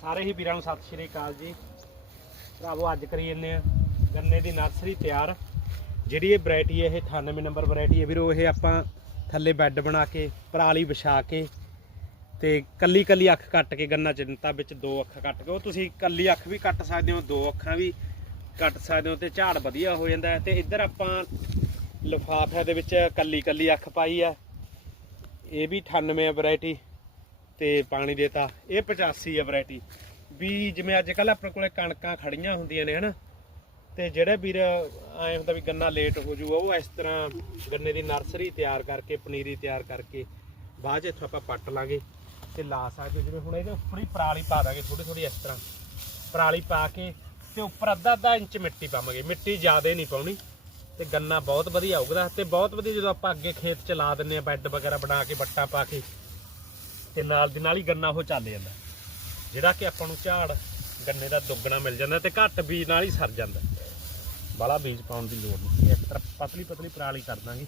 ਸਾਰੇ ਹੀ ਵੀਰਾਂ ਨੂੰ ਸਤਿ ਸ਼੍ਰੀ ਅਕਾਲ ਜੀ। ਭਰਾਵੋ, ਅੱਜ ਕਰੀ ਜੰਨੇ ਆ ਗੰਨੇ ਦੀ ਨਰਸਰੀ ਤਿਆਰ। ਜਿਹੜੀ ਇਹ ਵੈਰਾਈਟੀ ਹੈ, ਇਹ 98 ਨੰਬਰ ਵੈਰਾਈਟੀ ਹੈ। ਵੀਰੋ, ਇਹ ਆਪਾਂ ਥੱਲੇ ਬੈੱਡ ਬਣਾ ਕੇ, ਪਰਾਲੀ ਵਿਛਾ ਕੇ ਤੇ ਕੱਲੀ ਕੱਲੀ ਅੱਖ ਕੱਟ ਕੇ ਗੰਨਾ ਚਿੰਤਾ ਵਿੱਚ ਦੋ ਅੱਖ ਕੱਟ ਕੇ। ਉਹ ਤੁਸੀਂ ਕੱਲੀ ਅੱਖ ਵੀ ਕੱਟ ਸਕਦੇ ਹੋ, ਦੋ ਅੱਖਾਂ ਵੀ ਕੱਟ ਸਕਦੇ ਹੋ ਤੇ ਝਾੜ ਵਧੀਆ ਹੋ ਜਾਂਦਾ ਹੈ। ਤੇ ਇੱਧਰ ਆਪਾਂ ਲਿਫਾਫਿਆਂ ਦੇ ਵਿੱਚ ਕੱਲੀ ਕੱਲੀ ਅੱਖ ਪਾਈ ਆ ਇਹ ਵੀ 98 ਆ ਵੈਰਾਈਟੀ ਤੇ ਪਾਣੀ ਦੇਤਾ ਇਹ 85 ਆ ਵੈਰਾਈਟੀ ਵੀ ਜਿਵੇਂ ਅੱਜ ਕੱਲ ਆਪਣੇ ਕੋਲੇ ਕਣਕਾਂ ਖੜੀਆਂ ਹੁੰਦੀਆਂ ਨੇ, ਹਨਾ? ਤੇ ਜਿਹੜੇ ਵੀਰ ਐ ਹੁੰਦਾ ਵੀ ਗੰਨਾ ਲੇਟ ਹੋ ਜੂਗਾ, ਉਹ ਇਸ ਤਰ੍ਹਾਂ ਗੰਨੇ ਦੀ ਨਰਸਰੀ ਤਿਆਰ ਕਰਕੇ, ਪਨੀਰੀ ਤਿਆਰ ਕਰਕੇ ਬਾਅਦ ਚ ਇੱਥੋਂ ਆਪਾਂ ਪੱਟ ਲਾਂਗੇ ਤੇ ਲਾ ਸਕਦੇ ਜਿਵੇਂ ਹੁਣ ਇਹਦੇ ਉੱਪਰ ਹੀ ਪਰਾਲੀ ਪਾ ਦਾਂਗੇ ਥੋੜੀ ਥੋੜੀ ਇਸ ਤਰ੍ਹਾਂ। ਪਰਾਲੀ ਪਾ ਕੇ ਤੇ ਉੱਪਰ ਅੱਧਾ ਅੱਧਾ ਇੰਚ ਮਿੱਟੀ ਪਾਵਾਂਗੇ। ਮਿੱਟੀ ਜ਼ਿਆਦਾ ਨਹੀਂ ਪਾਉਣੀ ਤੇ ਗੰਨਾ ਬਹੁਤ ਵਧੀਆ ਉਗਦਾ ਤੇ ਬਹੁਤ ਵਧੀਆ ਜਦੋਂ ਆਪਾਂ ਅੱਗੇ ਖੇਤ ਚ ਲਾ ਦਿੰਨੇ ਆ ਬੈੱਡ ਵਗੈਰਾ ਬਣਾ ਕੇ, ਵੱਟਾਂ ਪਾ ਕੇ ਤੇ ਨਾਲ ਦੀ ਨਾਲ ਹੀ ਗੰਨਾ ਉਹ ਚੱਲ ਜਾਂਦਾ। ਜਿਹੜਾ ਕਿ ਆਪਾਂ ਨੂੰ ਝਾੜ ਗੰਨੇ ਦਾ ਦੁੱਗਣਾ ਮਿਲ ਜਾਂਦਾ ਤੇ ਘੱਟ ਬੀਜ ਨਾਲ ਹੀ ਸਰ ਜਾਂਦਾ। ਬਾਲਾ ਬੀਜ ਪਾਉਣ ਦੀ ਲੋੜ ਨਹੀਂ। ਇਸ ਤਰ੍ਹਾਂ ਪਤਲੀ ਪਤਲੀ ਪਰਾਲੀ ਕਰ ਦਾਂਗੇ।